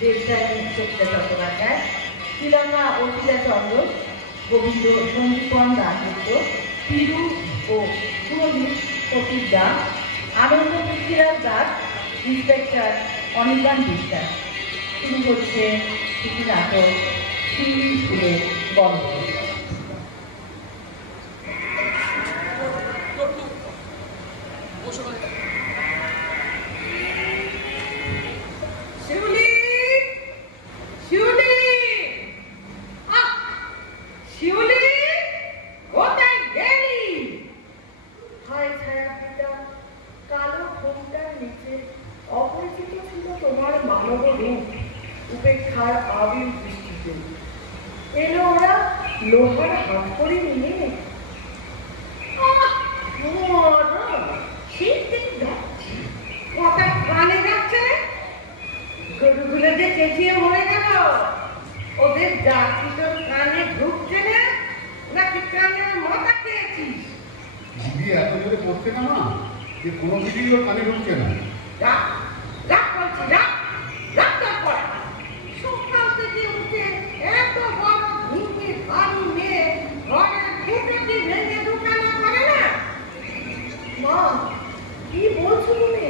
দেবযানী সত্যা চট্টোপাধ্যায়, শ্রীলঙ্কা অর্পিতা চন্দ্র, গোবিন্দ সন্দীপন দাসগুপ্ত, পিরু ও সুরজিৎ প্রতীক দাস, আনন্দ Prithviraj Das, inspector Anirban বিশ্বাস। শুরু হচ্ছে একটি নাটক শিউলি ফুলের গল্প। উপেক্ষার আবির দৃষ্টিতে এলো ওরা লোহার হাত করে নিয়ে। কানে যাচ্ছে গরুগুলো যে চেঁচিয়ে মরে গেল, ওদের ডাকি তোর কানে ঢুকছে না নাকি কানের মাথা খেয়েছিস? দিদি এত জোরে পড়ছে না মা যে কোনো কিছুই ওর কানে ঢুকছে না। রাখ রাখ বলছি, রাখ রাখ। তারপর সকাল থেকে উঠে এত বড় ভূমি ভারী মেয়ে ঘরের খুঁটিটি ভেঙে ঢুকানো করে না। মা কি বলছো তুমি?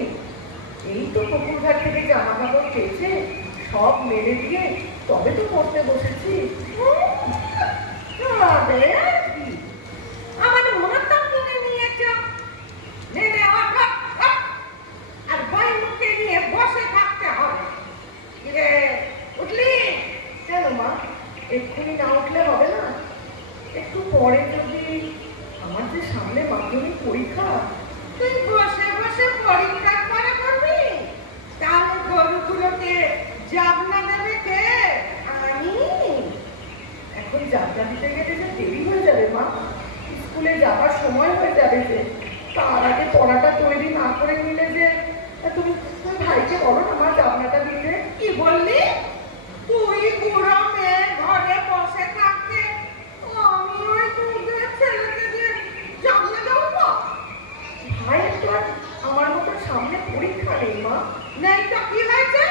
এই তো পুকুরঘাট থেকে জামা কাপড় পেয়েছে, সব মেরে দিয়ে তবে তো পড়তে বসেছি। আমার মাথা কিনে নিয়েছ আর বই মুখে নিয়ে বসে থাকতে হবে। উঠলি কেন মা? এক্ষুনি না উঠলে হবে না? একটু পরে যদি, আমার যে সামনে মাধ্যমিক পরীক্ষা। তুই বসে বসে পরীক্ষা করে করবি? তাহলে গরুগুলোকে জাবনা দেবে কে? আমি এখন যাত্রা দিতে গেলে যে দেরি হয়ে যাবে মা, স্কুলে যাবার সময় হয়ে যাবে যে। তার আগে পড়াটা তৈরি না করে নিলে যে। তুমি ভাইকে বলো না মা জাবনাটা দিতে। কি বললি? তুই বুড়ো মেয়ে ঘরে বসে থাকতে আমি ওই দুধের ছেলেকে দিয়ে জাবনা দেবো? ভাইয়ের তো আর আমার মতো সামনে পরীক্ষা নেই মা। নেই তো কি হয়েছে?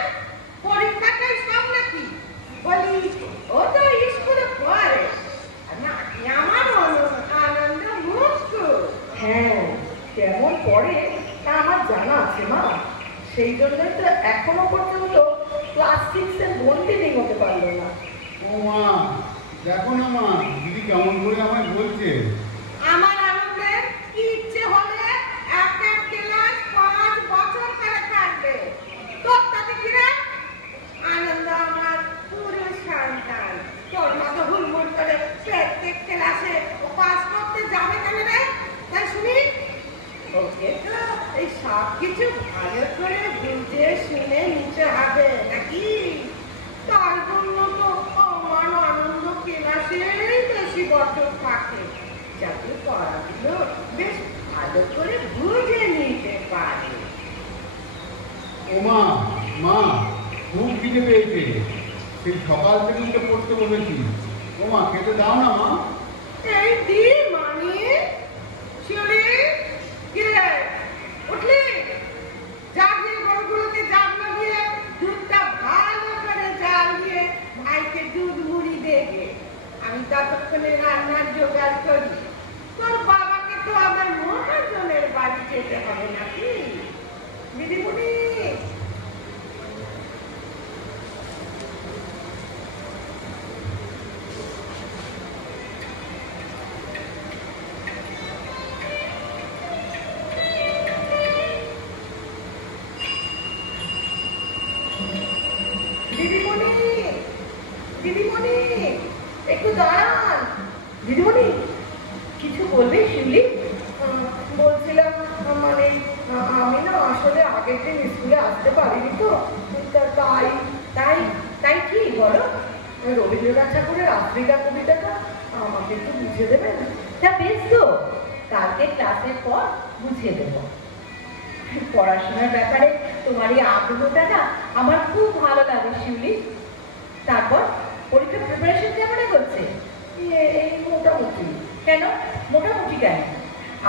পরীক্ষাটাই সামনে কি বলি, ও তো স্কুলে পড়ে নাকি আমার আনন্দ মুক্ত। হ্যাঁ, কেমন পড়ে তা আমার জানা আছে মা। সেই জন্যই তো এখনো পর্যন্ত ক্লাস 6 এর বন্দিনী হতে পারলো না। ও মা দেখো না মা, দিদি কেমন করে আমায় বলছে। আমার আনন্দের কি ইচ্ছে হলে একটা ক্লাস 5 বছর করে থাকবে। তোর তাতে কি রে? আনন্দ আমার পুরো সন্তান। তোর মতো হুড়মুড় করে প্রত্যেক ক্লাসে পাস করতে যাবে কেন রে? তাই শুনি ওকে তো এই সব কিছু ভালো করে বুঝে শুনে নিতে হবে নাকি? তার জন্য তো আমার আনন্দ ক্লাসেই বেশি বছর থাকে, যাতে পড়াগুলো বেশ ভালো করে বুঝে নিতে পারে। ও মা, মা খুব খিদে পেয়েছে, সেই সকাল থেকে উঠে পড়তে বলেছি। ও মা খেতে দাও না মা। এই দি মানি শিউলি কে উঠলি? জাগিয়ে গরুগুলোকে জাগনা দিয়ে দুধটা ভালো করে জাল দিয়ে ভাইকে দুধ মুড়ি দেবে। আমি ততক্ষণে রান্নার জোগাড় করি। তোর বাবাকে তো আমার মহাজনের বাড়ি যেতে হবে নাকি? দিদিমণি দিদিমণি দিদিমণি একটু দাঁড়ান। দিদিমণি কিছু বলবে শিউলি? বলছিলাম মানে আমি না আসলে আগের দিন স্কুলে আসতে পারিনি তো, তাই তাই তাই কি বলো? রবীন্দ্রনাথ ঠাকুরের আফ্রিকা কবিতাটা আমাকে একটু বুঝিয়ে দেবেন? তা বেশ তো, কালকে ক্লাসের পর বুঝিয়ে দেবো। পড়াশোনার ব্যাপারে তোমার এই আগ্রহটা না আমার খুব ভালো লাগে শিউলি। তারপর পরীক্ষার প্রিপারেশন কেমন এগোচ্ছে? এই মোটামুটি। কেন মোটামুটি কেন?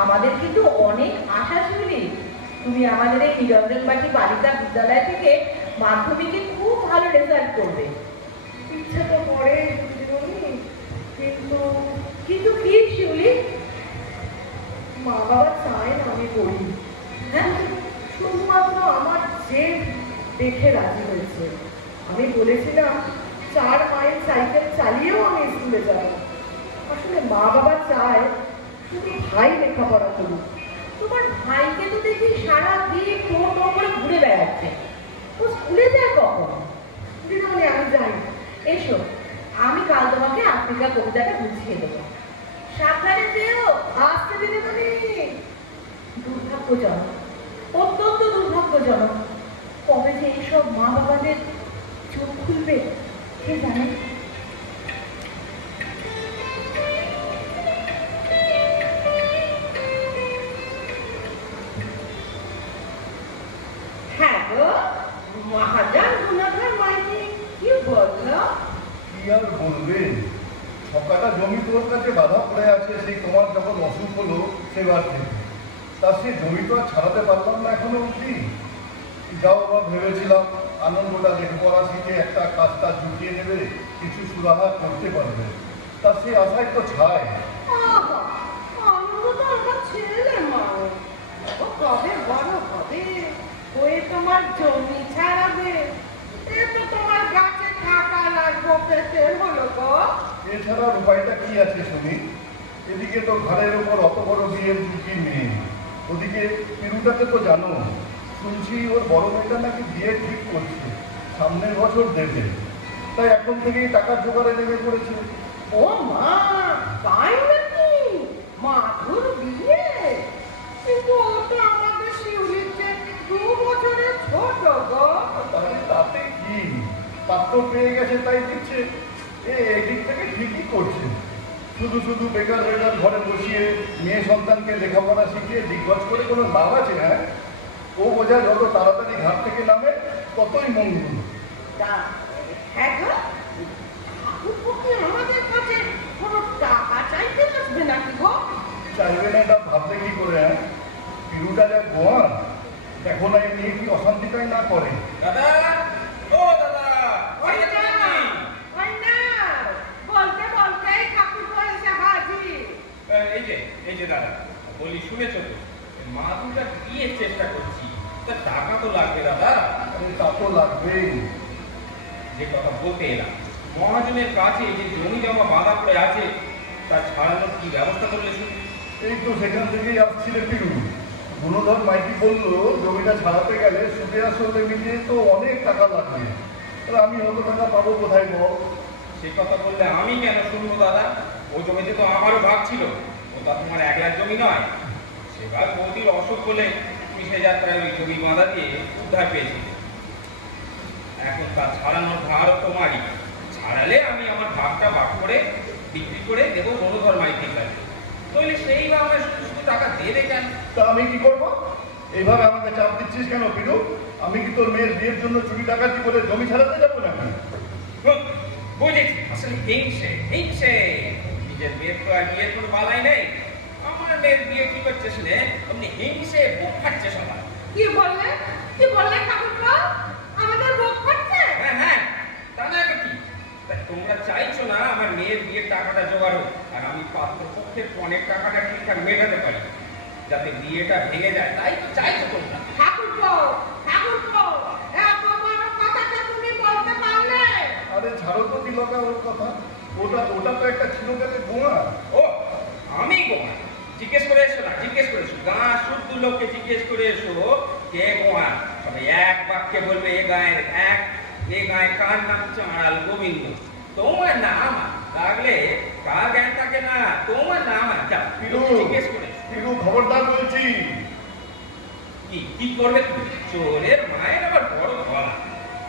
আমাদের কিন্তু অনেক আশা শিউলি। তুমি আমাদের এই নিরঞ্জনবাটি বালিকা বিদ্যালয় থেকে মাধ্যমিকে খুব ভালো রেজাল্ট করবে। ইচ্ছে তো করে দিদিমণি, কিন্তু কিন্তু কি শিউলি? মা বাবা চায় না আমি পড়ি। হ্যাঁ, শুধুমাত্র আমার জেদ দেখে রাজি হয়েছে। আমি বলেছিলাম 4 মাইল সাইকেল চালিয়েও আমি স্কুলে যাব। আসলে মা বাবা চায় শুধু ভাই লেখাপড়া করুক। তোমার ভাইকে তো দেখি সারা দিন টোটো করে ঘুরে বেড়াচ্ছে, ও স্কুলে যায় কখন? দিদিমণি আমি যাই। এসো, আমি কাল তোমাকে আফ্রিকা কবিতাটা বুঝিয়ে দেবো। সাবধানে যেও। আসতে দিদিমণি। দুর্ভাগ্যজনক, অত্যন্ত দুর্ভাগ্যজনক। কবে যে এইসব মা বাবাদের চোখ খুলবে কে জানে। হ্যাঁ গো, মহাজন গুণধর মাইতি কি বললো? কি আর বলবেন, সবকটা জমি তোর কাছে বাধা পড়ে আছে সেই তোমার যখন অসুখ হলো সেবার থেকে। তা সে জমি তো আর ছাড়াতে পারলাম না এখনো অবধি। যাও বা ভেবেছিলাম আনন্দটা লেখাপড়া শিখে একটা কাজটা জুটিয়ে নেবে, কিছু সুরাহা করতে পারবে। তা সে আশায় তো ছায়। আনন্দ তো আমার ছেলে মা, ও কবে বড় হবে, হয়ে তোমার জমি ছাড়াবে। এ তো তোমার গাছে টাকা লাগবো পেতে হলো গো। এছাড়া উপায়টা কি আছে শুনি? এদিকে তো ঘরের ওপর অত বড় বিয়ের ঝুঁকি নেই, ওদিকে পিরুটাকে তো জানো, শুনছি ওর বড় মেয়েটা নাকি বিয়ে ঠিক করছে, সামনের বছর দেবে। তাই এখন থেকেই টাকার জোগাড়ে নেমে পড়েছে। ও মা, তাই নাকি? মাধুর বিয়ে? কিন্তু ও তো আমাদের শিউলির চেয়ে 2 বছরের ছোট গো। তাহলে তাতে কি, পাত্র পেয়ে গেছে তাই দিচ্ছে। এদিক থেকে ঠিকই করছে। শুধু শুধু বেকার বেকার ঘরে বসিয়ে মেয়ে সন্তানকে লেখাপড়া শিখিয়ে দিগ্গজ করে কোনো লাভ আছে? হ্যাঁ, ও বোঝা যত তাড়াতাড়ি ঘাট থেকে নামে ততই মঙ্গল। হ্যাঁ গো, ঠাকুরপো কি আমাদের কাছে কোনো টাকা চাইতে আসবে নাকি গো? চাইবে না এটা ভাবলে কি করে? হ্যাঁ, পিরুটা যা গোয়া, দেখো না এই নিয়ে কি অশান্তিটাই না করে। দাদা, ও দাদা, ওই না, ওই না, বলতে বলতে ঠাকুরপো এসে হাজির। এই যে দাদা, বলি শুনেছো তো, মাদুটা বিয়ের চেষ্টা করছি, তা টাকা তো লাগবে দাদা। আরে তা তো লাগবেই। যে কথা বলতে এলাম, মহাজনের কাছে যে জমি জমা বাঁধা পড়ে আছে, তা ছাড়ানোর কি ব্যবস্থা করলে শুনি? এই তো সেখান থেকেই আসছিলে পিরু। গুণধর মাইতি বললো জমিটা ছাড়াতে গেলে সুদে আসলে মিলিয়ে তো অনেক টাকা লাগবে। তাহলে আমি অত টাকা পাবো কোথায় বল? সে কথা বললে আমি কেন শুনবো দাদা? ও জমিতে তো আমারও ভাগ ছিল, ওটা তোমার একলার জমি নয়। সেবার বৌদির অসুখ বলে তুমি সে যাত্রায় ওই জমি বাঁধা দিয়ে উদ্ধার পেয়েছিলে। এখন তা ছাড়ানোর ভারও তোমারই। ছাড়ালে আমি আমার ভাগটা ভাগ করে বিক্রি করে দেবো গুণধর মাইতির কাছে। তাহলে সেই বা আমার শুধু শুধু টাকা দেবে কেন? তা আমি কি করবো? এইভাবে আমাকে চাপ দিচ্ছিস কেন পিরু? আমি কি তোর মেয়ের বিয়ের জন্য চুরি টাকাটি বলে জমি ছাড়াতে যাবো নাকি? বুঝেছি, আসলে হিংসে হিংসে। নিজের মেয়ের তো আর বিয়ের কোনো বালাই নেই। আমার মেয়ের বিয়ে কি করছে শুনে অমনি হিংসে বুক ফাটছে সবার। কি বললে? কি বললে ঠাকুরপো? আমাদের ভোগ করছে? হ্যাঁ হ্যাঁ, তা না কি? তা তোমরা চাইছো না আমার মেয়ের বিয়ের টাকাটা জোগাড় হোক, আর আমি পাত্রপক্ষের পণের টাকাটা ঠিকঠাক মেটাতে পারি, যাতে বিয়েটা ভেঙে যায়। তাই তো চাইছো তোমরা। ঠাকুরপো, ঠাকুরপো, এত বড় কথাটা তুমি বলতে পারলে? আরে ছাড়ো তো তিলকা ওর কথা। ওটা তো একটা চিরকালের গোয়া। ও, আমি গোয়া? জিজ্ঞেস করে এসো না, জিজ্ঞেস করে এসো। গা শুদ্ধ লোককে জিজ্ঞেস করে এসো কে গোয়া। সবাই এক বাক্যে বলবে এ গায়ে কার নাম চাঁড়াল গোবিন্দ। তোমার নাম লাগলে কার জ্ঞান থাকে না? তোমার নাম আচ্ছা জিজ্ঞেস করে এসো। পিরু খবরদার বলছি। কি করবে তুমি? চোরের মায়ের আবার বড় গলা।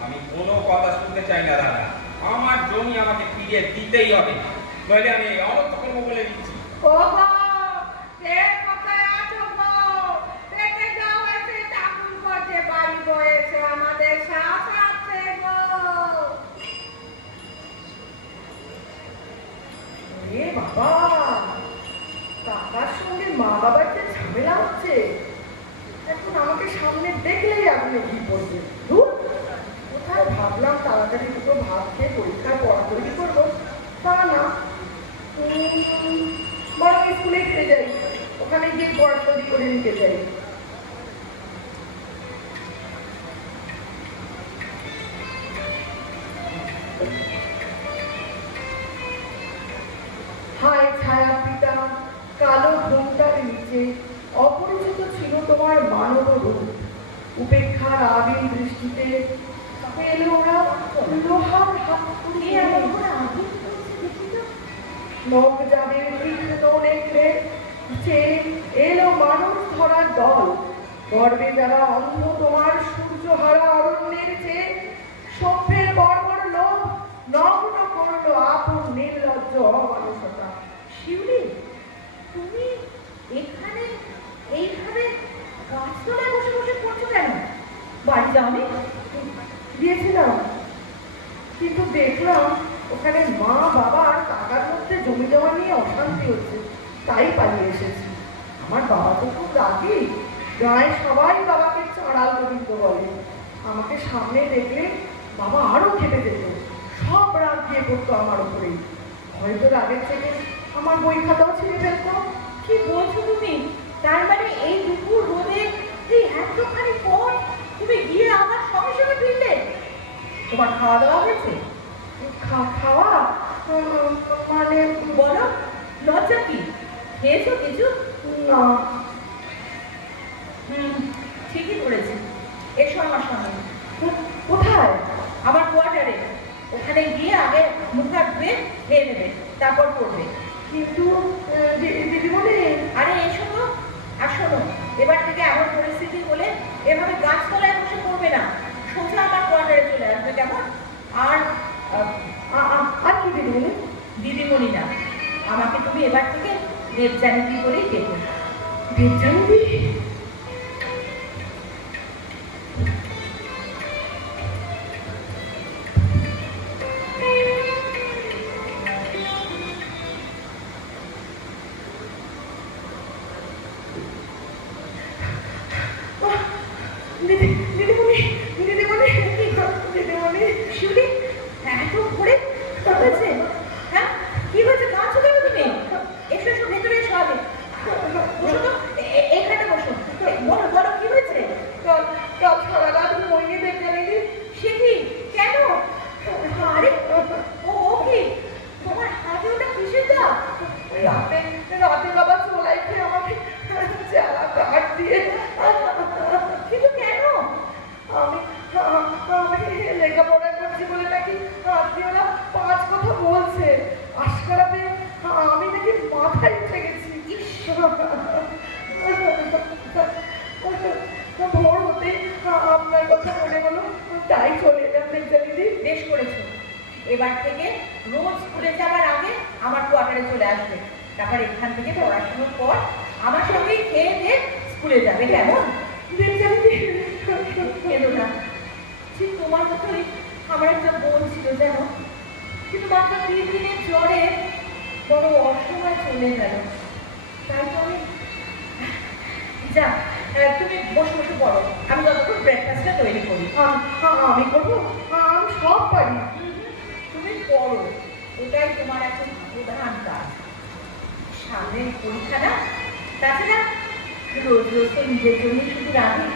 আমি কোনো কথা শুনতে চাই না দাদা। আমার জমি আমাকে ফিরিয়ে দিতেই হবে, নইলে আমি অনর্থ করবো বলে দিচ্ছি। ও গো, কে কোথায় আছো গো? দেখে যাও এসে ঠাকুরপো যে বাড়ি বয়েছে, আমাদের শ্বাস আছে গো। এ বাবা, কাকার সঙ্গে মা বাবার যে ঝামেলা হচ্ছে, এখন আমাকে সামনে দেখলেই আপনি কি বলবেন? কোথায় ভাবলাম ভাবলাম তাড়াতাড়ি দুটো ভাত খেয়ে পরীক্ষার পড়া তৈরি করবো, তা না, বরং স্কুলে ফিরে যাই, ওখানে গিয়ে পড়া তৈরি করে নিতে চাই। হায় ছায়া পিতা, কালো ঘোমটার নিচে অপরিচিত ছিল তোমার মানব রূপ। উপেক্ষার আবিল দৃষ্টিতে এলো ওরা লোহার হাত পুড়িয়ে নখ যাদের তীক্ষ্ণ নেকড়ে চেয়ে এলো মানুষ ধরার দল। গর্বে যারা অন্ধ তোমার সূর্যহারা অরণ্যের চেয়ে সভ্যের বর্বর লোভ নগ্ন করলো আপন নির্লজ্জ অমানুষতা। শিউলি, তুমি এখানে এইভাবে গাছতলায় বসে বসে পড়ছো কেন? বাড়ি যাওনি? গিয়েছিলাম, কিন্তু দেখলাম ওখানে মা বাবা আর কাকার মধ্যে জমি জমা নিয়ে অশান্তি হচ্ছে, তাই পালিয়ে এসেছি। আমার বাবা তো খুব রাগী, গায়ে সবাই বাবাকে চাঁড়াল গোবিন্দ বলে। আমাকে সামনে দেখলে বাবা আরো খেপে যেত, সব রাগ দিয়ে পড়তো আমার উপরেই। হয়তো রাগের থেকে আমার বই খাতাও ছিঁড়ে ফেলতো। কি বলছো তুমি? তার মানে এই দুপুর রোদে এই এতখানি পর তুমি গিয়ে আমার সঙ্গে সঙ্গে ফিরলে? তোমার খাওয়া দাওয়া হয়েছে? খাওয়া মানে বলো, লজ্জা কি? খেয়েছো কিছু? না। ঠিকই করেছি, এসো আমার সঙ্গে। কোথায়? আমার কোয়ার্টারে। ওখানে গিয়ে আগে মুখ হাত ধুয়ে খেয়ে নেবে, তারপর পড়বে। কিন্তু দিদিমণি, আরে এসো তো। আর শোনো, এবার থেকে এমন পরিস্থিতি হলে এভাবে গাছতলায় বসে পড়বে না, সোজা আমার কোয়ার্টারে চলে আসবে, কেমন? আর আর কি দিদিমণি? দিদিমণি না, আমাকে তুমি এবার থেকে দেবজানকী বলেই ডেকো। দেবজানকী? দিদিমণি, দিদিমণি, দিদিমণি। শিউলি, এত ভোরে হয়েছে? হ্যাঁ, কি হয়েছে? কাঁদছো কেন তুমি? এসো এসো, ভেতরে এসো আগে। বসো তো, এখানে বসো। বলো বলো, কি হয়েছে? কাল সারা রাত ঘুমোইনি দেবজানকী। সে কি? কেন? আরে ও কি তোমার হাতে ওটা কিসের দাগ? রাতে বাবা চোলাই খেয়ে আমাকে জ্বালা কাঠ দিয়ে। কিন্তু কেন? আমি লেখাপড়া করছি বলে নাকি আত্মীয়রা 5 কথা বলছে। আশকারাতে আমি নাকি মাথায় উঠে গেছি। ভোর হতেই আপনার কথা মনে হলো, তাই চলে এলাম দেবজানকী। বেশ করেছো। এবার থেকে রোজ স্কুলে যাওয়ার আগে আমার কোয়ার্টারে চলে আসবে, তারপর এখান থেকে পড়াশোনার পর আমার সঙ্গে খেয়ে দিয়ে স্কুলে যাবে, কেমন? দেবজানকী, কেন না, ঠিক তোমার মতোই আমার একটা বোন ছিল যেন, কিন্তু মাত্র 3 দিনের জ্বরে বড় অসময় চলে গেল। তাই তো আমি যা, তুমি বসে বসে পড়ো, আমি যতক্ষণ ব্রেকফাস্টটা তৈরি করি। আমি করবো? আমি সব পারি। তুমি পড়ো, ওটাই তোমার এখন প্রধান কাজ। সামনের পরীক্ষা না, তাছাড়া রোজ রোজ তো নিজের জন্য শুধু রাখি,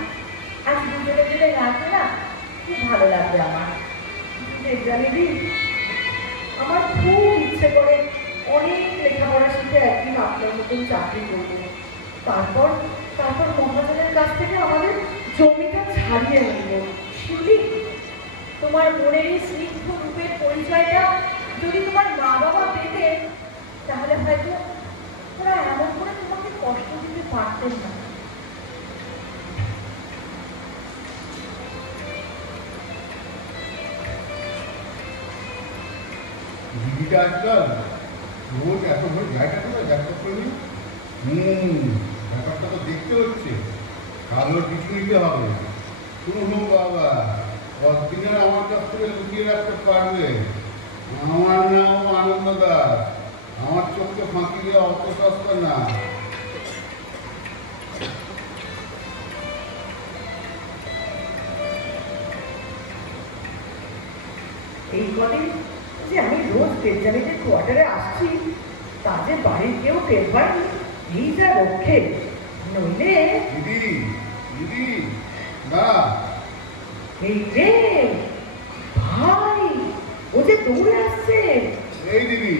আজ দুজনে জন্য রাখবে না, খুব ভালো লাগবে আমার। দেবজানকী, আমার খুব ইচ্ছে করে অনেক লেখাপড়া শিখে একদিন আপনার মতন চাকরি করবো। তারপর মহাজনের কাছ থেকে আমাদের জমিটা ছাড়িয়ে নেব। শিউলি, তোমার মনের এই স্নিগ্ধ রূপের পরিচয়টা যদি তোমার মা বাবা পেতে, তাহলে হয়তো ওরা এমন করে তোমাকে কষ্ট দিতে পারতেন না। দিদিটা আজকাল রোজ এত ভোর জায়গা কোথায় যাত্রা করবি? ব্যাপারটা তো দেখতে হচ্ছে, কালোর কিছু নিতে হবে। শুনুন বাবা, কতদিনের আমার কাছ থেকে লুকিয়ে রাখতে পারবে? আমার নাম আনন্দ দাস, আমার চোখকে ফাঁকি দিয়ে অত সস্তা না। এই কদিন যে আমি রোজ দেবযানীতে কোয়ার্টারে আসছি তা যে বাড়ির কেউ টের পায়নি, এই যা রক্ষে। নইলে দিদি দিদি না এই রে ভাই, ও যে দৌড়ে আসছে। এই দিদি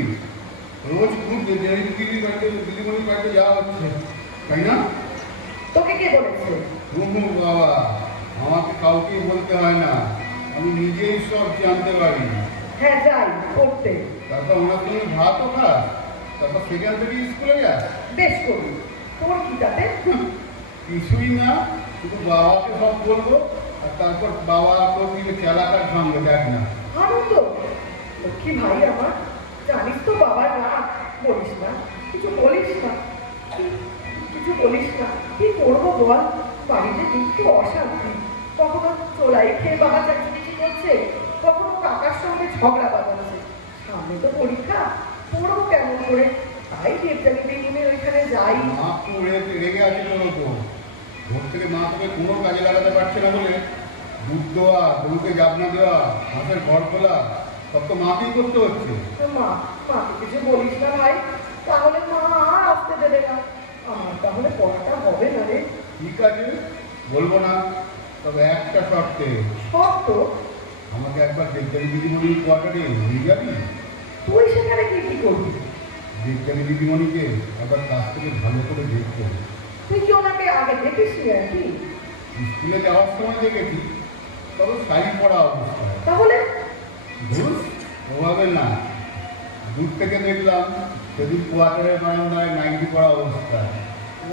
রোজ খুব দিদিমণির বাড়িতে যাওয়া হচ্ছে তাই না? তোকে কে বলেছে? বাবা, আমাকে কাউকে বলতে হয় না, আমি নিজেই সব জানতে পারি। হ্যাঁ যাই পড়তে। তারপর ওনার সঙ্গে ভাতও খাস, তারপর সেখান থেকে স্কুলে যাস। বেশ করি, তোর কি তাতে? কিছুই না, শুধু বাবাকে সব বলবো আর তারপর বাবা তোর দিকে চালাকার সঙ্গে দেখ না। আনন্দ লক্ষ্মী ভাই আমার, জানিস তো বাবার রাগ, বলিস না, কিছু বলিস না, কিছু বলিস না। কি করবো বল, বাড়িতে কিন্তু অশান্তি। কখনো চোলাই খেয়ে বাবা চাকরি করছে, কখনো কাকার সঙ্গে ঝগড়া বাজাচ্ছে। সামনে তো পরীক্ষা, পড়বো কেমন করে? তাই দেবযানী দিদিমে ওইখানে যাই। মা তো রেগে আছে তোর ওপর। ভোর থেকে মা তোকে কোনো কাজে লাগাতে পারছে না বলে দুধ দেওয়া, গরুকে জাবনা দেওয়া, হাঁসের ঘর খোলা সব তো মাকেই করতে হচ্ছে। মা, মাকে কিছু বলিস না ভাই, তাহলে মা আর আসতে দেবে না। আমার তাহলে পড়াটা হবে না রে। ঠিক আছে, বলবো না, তবে একটা শর্তে। শর্ত? আমাকে একবার দেবযানী দিদিমণির কোয়ার্টারে নিয়ে যাবি। তুই সেখানে কি কি করবি? দেবযানী দিদিমণিকে একবার কাছ থেকে ভালো করে দেখতে হবে। তুই কি ওনাকে আগে দেখেছিলি আর কি? স্কুলে যাওয়ার সময় দেখেছি, তবে শাড়ি পরা অবস্থায়। তাহলে ধুস, ওভাবে না, দূর থেকে দেখলাম সেদিন কোয়ার্টারের বারান্দায় নাইটি পরা অবস্থায়।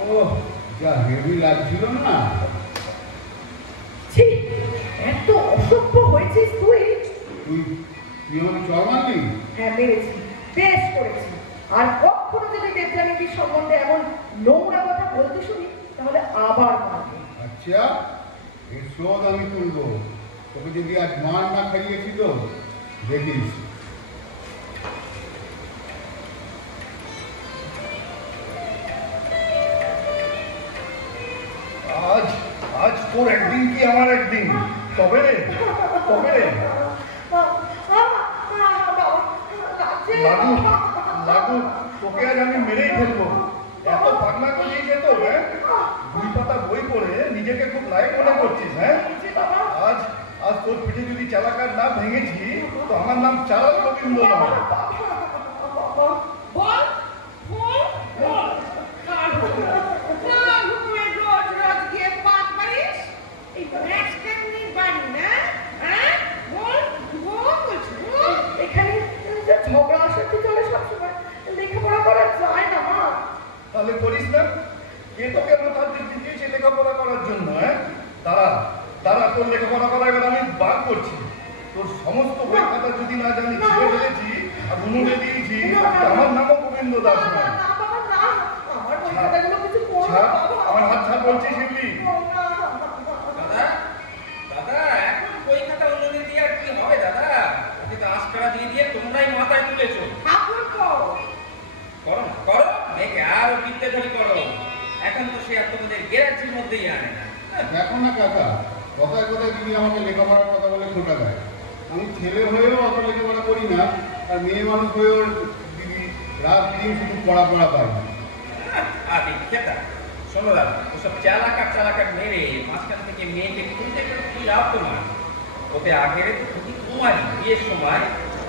ও যা হেভি লাগছিল না। ছি, এত অসভ্য হয়েছিস তুই। তুই তুই আমাকে চর মারলি? হ্যাঁ মেরেছি, বেশ করেছি। আর কখনো যদি দেবযানীর সম্বন্ধে এমন নোংরা কথা বলতে শুনি তাহলে আবার মারবো। আচ্ছা, এর শোধ আমি তুলবো। তোকে যদি আজ মার না খাইয়েছি তো দেখিস। আজ আজ তোর একদিন কি আমার একদিন, তবে রে তবে রে লাগু লাগু, তোকে আজ আমি মেরেই ফেলবো। এত পাগলা করছিস যে তোর, হ্যাঁ? 2 পাতা বই পড়ে নিজেকে খুব লায়ক মনে করছিস, হ্যাঁ? আজ আজ তোর পিঠে যদি চালাকার না ভেঙেছি তো আমার নাম চালাক গোবিন্দ নয়। বল বল বল কাল হুকুমে রোজ রোজ গিয়ে পাক মারিস, এই ম্যাচটা নিয়ে বাড়ি না? হ্যাঁ বল বল বলছি বল। এখানে যা ঝগড়া অশান্তি চলে সবসময়, লেখাপড়া করা যায় না মা। তাহলে করিস না, কে তোকে মাথা দিয়েছে লেখাপড়া করার জন্য, হ্যাঁ? তারা তারা তোর লেখাপড়া করা এবার আমি বার করছি। তোর সমস্ত বই খাতা যদি না জানি ছেড়ে ফেলেছি আর উনুনে দিয়েছি, আমার নামও গোবিন্দ দাস না নয়। না বাবা না, আমার পরীক্ষাগুলো কিছু করো না ছাড়, বাবা। আমার হাত ছাড় বলছি শিবলি। দাদা দাদা, এখন বই খাতা উন্নতি দিয়ে আর কি হবে দাদা? ওকে তো আশকারা দিয়ে দিয়ে তোমরাই মাথায় তুলেছো। ঠাকুর করো করো না, করো, মেয়েকে আরো বিদ্যে ধরি করো। এখন তো সে আর তোমাদের গ্যারান্টির মধ্যেই আনে না। দেখো না কাকা, কথায় কথায় দিদি আমাকে লেখাপড়ার কথা বলে খোটা দেয়। আমি ছেলে হয়েও অত লেখাপড়া করি না, আর মেয়ে মানুষ হয়েও দিদি রাত দিন শুধু পড়া পড়া পাই। আদি খেতা, শোনো দাদা, ওসব চালাকার মেরে মাঝখান থেকে মেয়েকে খুঁজতে গেলে কি লাভ তোমার? ওতে আগের তো ক্ষতি তোমারই। বিয়ের সময়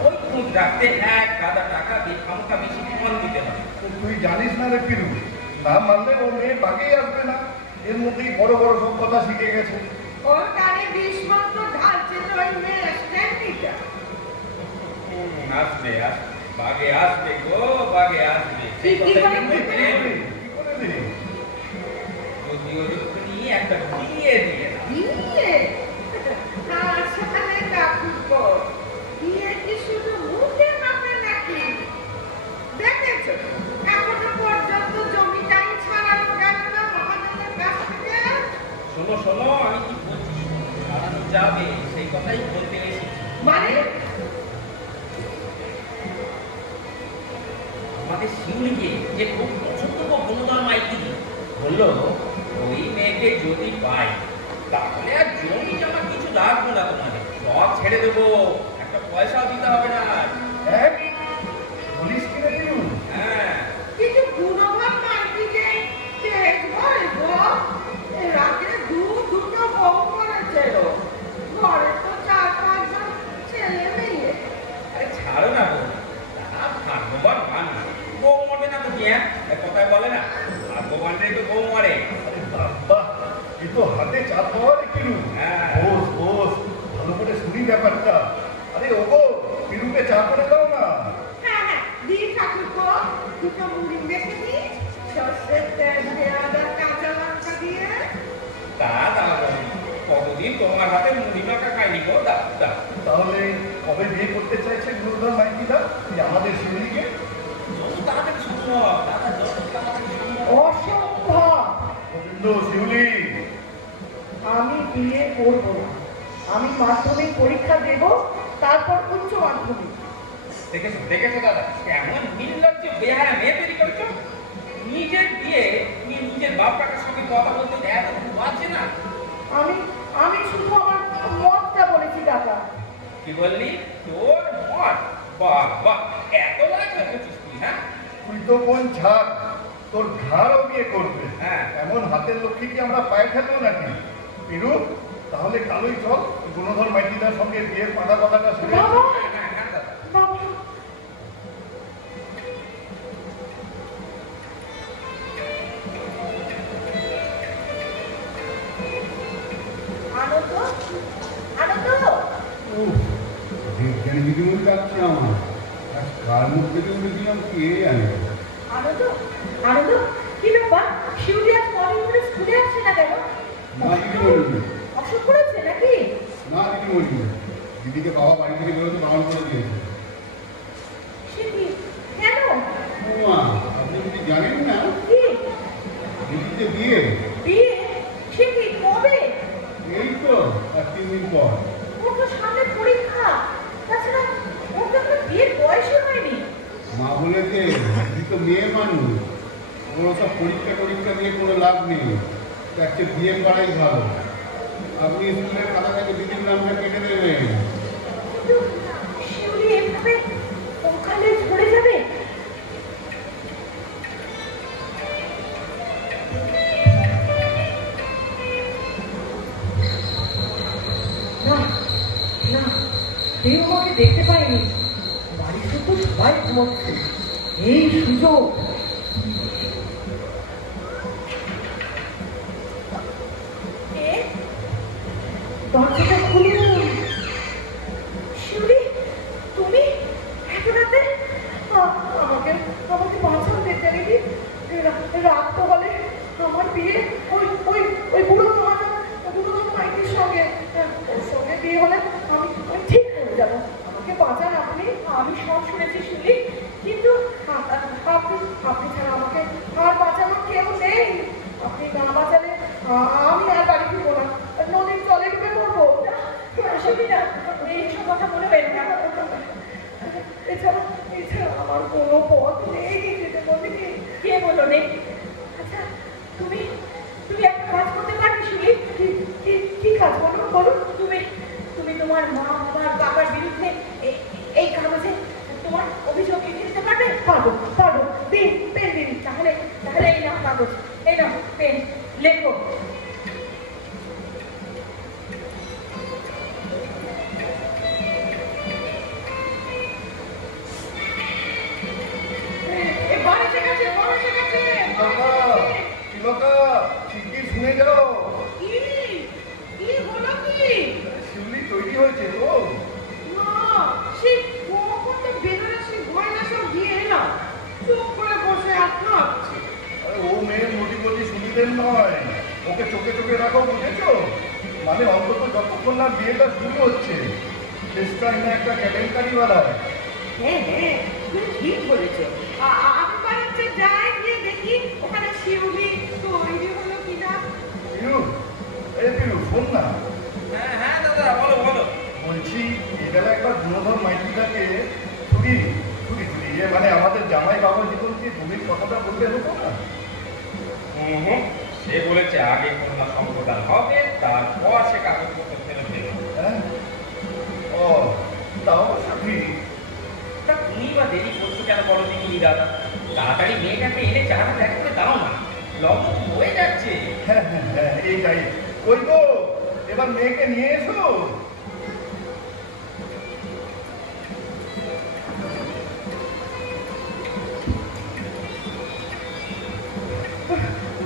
ওই খুঁজ রাখতে 1 গাদা টাকা দিয়ে খামোখা বেশি প্রমাণ দিতে হবে। তো তুই জানিস না রে ফিরু, না মানলে ও মেয়ে বাগেই আসবে না। এর মধ্যেই বড় বড় সব কথা শিখে গেছে। ওর কানে বিষ মন্ত্র ঢালছে তো ওই মেয়ে স্ট্যান্ডিটা। আসবে আসবে, বাগে আসবে গো, বাগে আসবে। সেই কথা কি করে রে? যদিও নিয়ে একটা বিয়ে দিয়ে দাও। বিয়ে? আর সেখানে ঠাকুর কর, বিয়ে কি শুধু মুখে মাপে নাকি? দেখেছো এখনো পর্যন্ত জমিটাই ছাড়ানো গেল না মহাজনের কাছ থেকে। শোনো শোনো, আমি কি বলছি ছাড়ানো যাবে, সেই কথাই বলতে এসেছি। মানে আমাদের শিউলিকে যে খুব পছন্দ বনদার মাইকি বললো, ওই মেয়েকে যদি পাই তাহলে আর জমি জমা কিছু লাগবে না তোমাদের, সব ছেড়ে দেবো, একটা পয়সাও দিতে হবে না। হ্যাঁ বলিস কিনা পিরু? হ্যাঁ কিছু গুণবান মানটিকে দেখবার গো, এর আগে দুটো বউ করেছে। ঘরে তো 4-5 ছেলে মেয়ে। আরে ছাড়ো না গো, তারা ভাগ্যবান মানুষ। বউ মরবে না তো কি? হ্যাঁ কথায় বলে না, ভাগ্যবানরাই তো বউ মরে। আরে বাবা, এ তো হাতে চাপ পাওয়া রে পিরু। হ্যাঁ। বস বস, ভালো করে শুনি ব্যাপারটা। আরে ওগো, পিরুকে চা করে দাও না। হ্যাঁ হ্যাঁ, দিই ঠাকুরপো, দুটো মুড়ি মেখে দিই, সর্ষের তেল দিয়ে আদা কাঁচা লঙ্কা দিয়ে। তা দাও, কতদিন তোমার হাতে মুড়ি মাখা খাইনি গো। দাও দাও। তাহলে কবে বিয়ে করতে চাইছে গুরুধর মাইকিদা আমাদের শিউলিকে? যত তাড়াতাড়ি সম্ভব দাদা, যত তাড়াতাড়ি সম্ভব। অসম্ভব। গোবিন্দ, শিউলি, আমি বিয়ে করব না। আমি মাধ্যমিক পরীক্ষা দেব, তারপর উচ্চ মাধ্যমিক। দেখেছো দেখেছো দাদা, কেমন নির্লজ্জ বেহায়া মেয়ে তৈরি করেছো। নিজের বিয়ে নিজের বাপ কাকার সঙ্গে কথা বলতে এত বাজে না। আমি শুধু আমার মতটা বলেছি দাদা। কি বললি? তোর মত? বাহ বাহ, এত লাজ হয়েছিস তুই? হ্যাঁ তুই তো কোন ছাড়, তোর ঘাড়ও বিয়ে করবে। হ্যাঁ। এমন হাতের লক্ষ্মী কি আমরা পায়ে ফেলবো নাকি? পিরু, তাহলে কালই চল গুণধর মাইকিদার সঙ্গে বিয়ের পাতা কথাটা শুনে আসি। বাবা, হ্যাঁ হ্যাঁ হ্যাঁ দাদা। বাবা, আনন্দ আনন্দ উফ, বিজ্ঞানী দিদিমণি যাচ্ছে আমার। আর কার মুখ থেকে উঠেছিলাম কে জানে। আনন্দ আনন্দ, কি ব্যাপার? শিউলি আজ মর্নিং করে স্কুলে আসছে না কেন? না দিদিমণি, অসুখ করেছে নাকি? না দিদিমণি, দিদিকে বাবা বাড়ি থেকে বেরোতে বারণ করে দিয়েছে। সে কি? কেন? মা, আপনি যদি জানেন না, কি দিদিতে বিয়ে বিয়ে? সে কি কবে? এই তো আর 3 দিন পর। ওর তো সামনে পরীক্ষা। তাছাড়া ওর তো এখন বিয়ের বয়সই হয়নি। মা বলেছে দিদি তো মেয়ে মানুষ, ওর সব পরীক্ষা দিয়ে কোনো লাভ নেই, তার চেয়ে বিয়ে করাই ভালো। আপনি স্কুলের খাতা থেকে দিদির নামটা কেটে দেবেন। কিন্তু শিউলি এভাবে সকালে ঝরে যাবে? না না, কেউ আমাকে দেখতে পায়নি। বাড়িতে তো সবাই ঘুমোচ্ছে। এই সুযোগ। দরজাটা খুলুন। শিউলি, তুমি এত রাতে? আমাকে আমাকে বাঁচাও বেচারিদি। রাত তো বলে আমার বিয়ে ওই ওই ওই বুড়ো মাইটির সঙ্গে। ওর সঙ্গে বিয়ে হলে আমি ঠিক করে যাবো। আমাকে বাঁচান আপনি। আমি সব শুনেছি শিউলি, কিন্তু আপনি ছাড়া আমাকে আর বাঁচানোর কেউ নেই। আপনি না বাঁচালে আমি আর বাড়ি ফিরবো না। নদীর জলে ডুবে পড়বো। আসবি না, এইসব কথা মনে হয় না। এছাড়া আমার কোনো পথ নেই যেতে বলবি। কে বলো নেই? আচ্ছা, তুমি তুমি একটা কাজ করতে পারবে শিউলি? কি কাজ বলো বলো? তুমি তোমার মা বাবার বাবার বিরুদ্ধে এই কাগজে তোমার অভিযোগ লিখে দিতে পারবে? পারবো। দিন, পেন দিন। তাহলে এই নাও কাগজ, এই নাও পেন, লেখো। তিলকা, শিগগির শুনে যাও। কি হলো কি? শিউলি তৈরি হয়েছে তো? না, সেই কখন তো বেরোলে সেই গয়না সব দিয়ে এলাম। চুপ করে বসে আর খাচ্ছি। আরে ও মেয়ের নদী সুবিধের নয়, ওকে চোখে চোখে রাখো, বুঝেছো? মানে অন্তত যতক্ষণ না বিয়েটা শুরু হচ্ছে, শেষটাই না একটা কেলেঙ্কারি বাড়ায়। হ্যাঁ হ্যাঁ, তুমি ঠিক বলেছো। আমি বরঞ্চ যাই গিয়ে দেখি ওখানে শিউলি তৈরি হলো কিনা। পিরু, পিরু শোন না, হ্যাঁ হ্যাঁ দাদা, বলো বলো। বলছি এবেলা একবার গুণধর মাইকিটাকে ছুরি মানে আমাদের জামাই বাবার জীবনকে জমির কথাটা বলতে হতো না? সে বলেছে আগে কন্যা সম্প্রদান হবে, তারপর সে কাগজপত্র ফেরত দেবে। হ্যাঁ, ও তাও ঠিক। তা তুমি বা দেরি করছো কেন বলো দেখিনি দাদা? তাড়াতাড়ি মেয়েটাকে এনে চাটা ত্যাগ করে দাও না, লবণ হয়ে যাচ্ছে। হ্যাঁ হ্যাঁ হ্যাঁ, এইটাই। ওই তো এবার মেয়েকে নিয়ে এসো।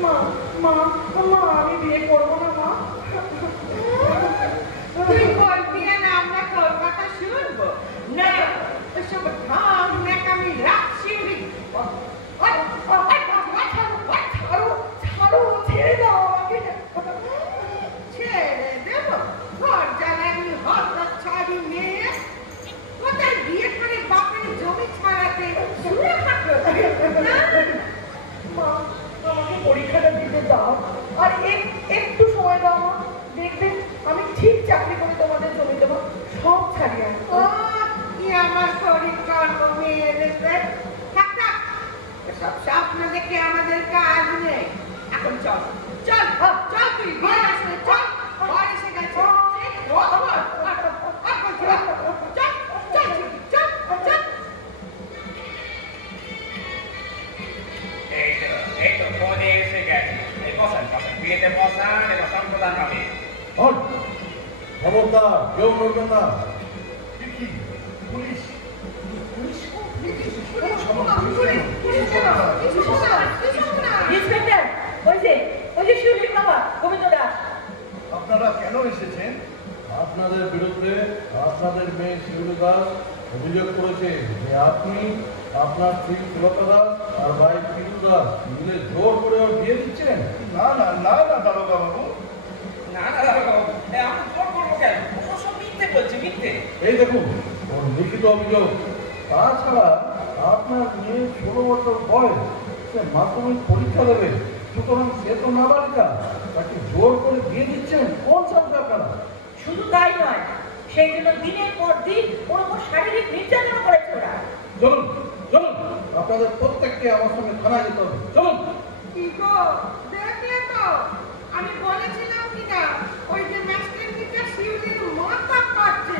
মা মা মা আমি বিয়ে করবো না মা। তুই বলবি আর আমরা তোর কথা শুনবো না? ওসব ঢং নাকামি রাখছি ছাড়ো ছাড়ো, ছেড়ে দাও আমাকে। ছেড়ে দেব? ঘর জ্বালানি হঠাৎ ছাড়ি মেয়ে কোথায় বিয়ে করে বাপের জমি ছাড়াতে শুয়ে থাকলো? মা আমাকে পরীক্ষাটা দিতে দাও, আর একটু সময় দাও মা। দেখবে আমি ঠিক চাকরি করে তোমাদের জমি দেবো, সব ছাড়িয়ে আনবো। ও কি আমার পরিকল্প মেয়ে দেখবে? থাক থাক, এসব স্বপ্ন দেখে আমাদের কাজ নেই। এখন চল চল চল, তুই ঘরে আসলে চল, ঘর এসে গেছে। এই তো পদে এসে গেছে। এই বসান বসান, বিয়েতে বসান, এবার সম্প্রদান হবে। খবরদার কেউ করবেন না। কি পুলিশ? ইন্সপেক্টর, ওই যে শিউলির বাবা গোবিন্দ দাস। আপনারা কেন এসেছেন? আপনাদের বিরুদ্ধে আপনাদের মেয়ে শিউলি দাস অভিযোগ করেছে যে আপনি আপনার স্ত্রী সুলতা দাস আর ভাই পিটু দাস মিলে জোর করে ওর বিয়ে দিচ্ছেন। না না না না দারোগা বাবু, না না দাদা, আমি জোর করবো কেন? ও সব মিথ্যে বলছে, মিথ্যে। এই দেখুন ওর লিখিত অভিযোগ। তাছাড়া আপনার মেয়ে 16 বছর বয়স, সে মাধ্যমিক পরীক্ষা দেবে, সুতরাং সে তো নাবালিকা, তাকে জোর করে বিয়ে দিচ্ছেন কোন সাহসে আপনারা? শুধু তাই নয়, সেই জন্য দিনের পর দিন ওর উপর শারীরিক নির্যাতন করেছে ওরা। চলুন চলুন, আপনাদের প্রত্যেককে আমার সঙ্গে থানায় যেতে হবে। চলুন। কি গো, দেখলে তো আমি বলেছিলাম কিনা, ওই যে ম্যাজিস্ট্রেট টিচার শিউলির মাথা কাটছে।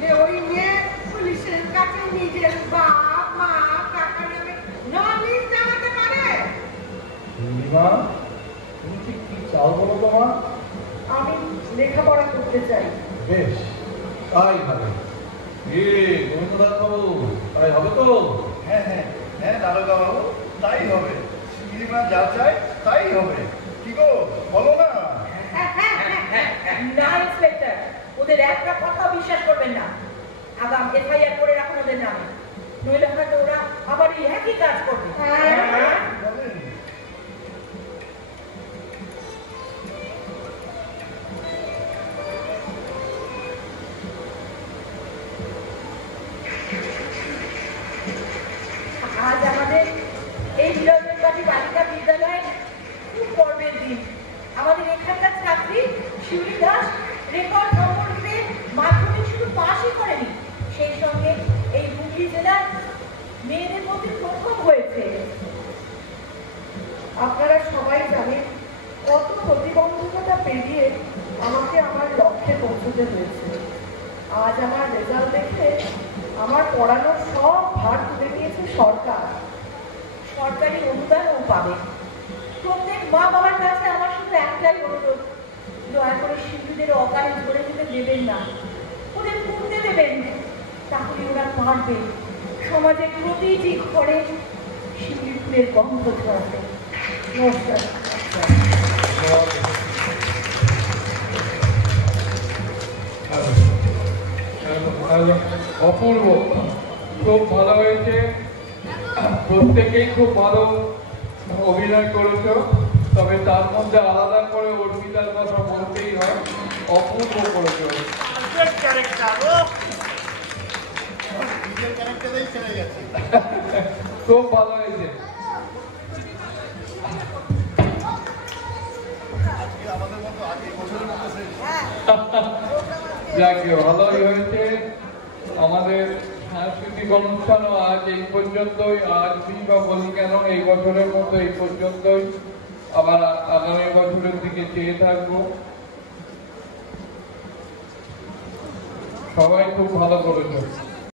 যে ওই মেয়ে পুলিশের কাছে নিজের বাপ মা কাকা নামে নমিন জানাতে পারে। পূর্ণিমা, তুমি ঠিক কি চাও বলো তো মা? আমি লেখাপড়া করতে চাই। বেশ, তাই হবে। গোবিন্দ দাস বাবু, তাই হবে তো? হ্যাঁ হ্যাঁ হ্যাঁ দারোগা বাবু, তাই হবে। শিলিমা যা চায় তাই হবে। কি গো বলো না? না ইন্সপেক্টর, ওদের একটা কথা বিশ্বাস করবেন না। আগাম এফআইআর করে রাখুন ওদের নামে, নইলে হয়তো ওরা আবার এই একই কাজ করবে। বলেন। আজ আমাদের এই বিরোধী বালিকা বিদ্যালয়ে খুব গর্বের দিন। আমাদের এখানকার ছাত্রী শিউলি দাস রেকর্ড নম্বর পেয়ে মাধ্যমিক শুধু পাশই করেনি, সেই সঙ্গে এই হুগলি জেলার মেয়েদের মধ্যে প্রথম হয়েছে। আপনারা সবাই জানেন কত প্রতিবন্ধকতা পেরিয়ে আমাকে আমার লক্ষ্যে পৌঁছতে হয়েছে। আজ আমার রেজাল্ট দেখে আমার পড়ানোর সব ভার তুলে নিয়েছে সরকার। সরকারি অনুদানও পাবে। প্রত্যেক মা বাবার কাছে আমার শুধু একটাই অনুরোধ, দয়া করে শিশুদের অকালে ধরে যেতে দেবেন না, ওদের পড়তে দেবেন। তাহলে ওরা পারবে সমাজের প্রতিটি ঘরে শিশু ফুলের গন্ধ ছড়াতে। নমস্কার। অপূর্ব, খুব ভালো হয়েছে। প্রত্যেকেই খুব ভালো অভিনয় করেছ, তবে তার মধ্যে আলাদা করে অর্পিতার কথা বলতেই হয়। অপূর্ব করেছ। খুব ভালো হয়েছে। যাকে ভালোই হয়েছে। আমাদের সাংস্কৃতিক অনুষ্ঠানও আজ এই পর্যন্তই। আজ বা বলি কেন, এই বছরের মতো এই পর্যন্তই। আবার আগামী বছরের দিকে চেয়ে থাকবো। সবাই খুব ভালো করেছো।